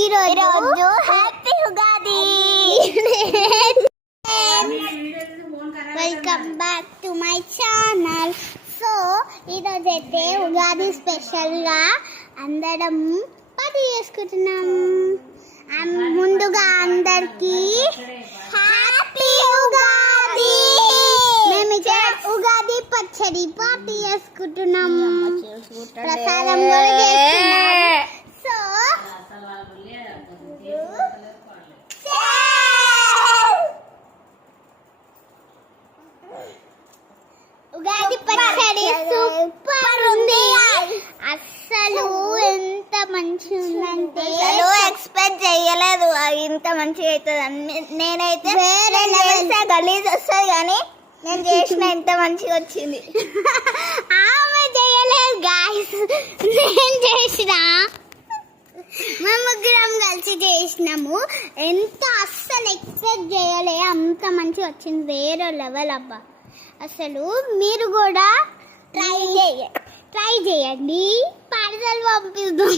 ఈరోజు happy Ugadi. Welcome back to my channel. So ఈరోజు అయితే ఉగాది స్పెషల్గా అందరం పార్టీ చేసుకుంటున్నాం. ముందుగా అందరికి హ్యాపీ ఉగాది. మేము ఉగాది పచ్చడి పార్టీ చేసుకుంటున్నాం, ప్రసాదం కూడా చేస్తున్నాం. సో ఉగాది పచ్చడి సూపర్ ఉంది. అస్సలు ఎంత మంచిగా ఉందంటే ఎక్స్పెక్ట్ చేయలేదు ఇంత మంచిగా అవుతుంది. నేనైతే గలీజ్ వస్తుంది కానీ నేను చేసిన ఎంత మంచిగా వచ్చింది. ఆమె చేయలేదు గాయస్, నేను చేసిన. మేము ముగ్గురం కలిసి చేసినాము. ఎంత అస్సలు ఎక్స్పెక్ట్ చేయలే, అంత మంచిగా వచ్చింది. వేరే లెవెల్ అబ్బా. అసలు మీరు కూడా ట్రై చేయండి. పార్సల్ పంపిద్దాం.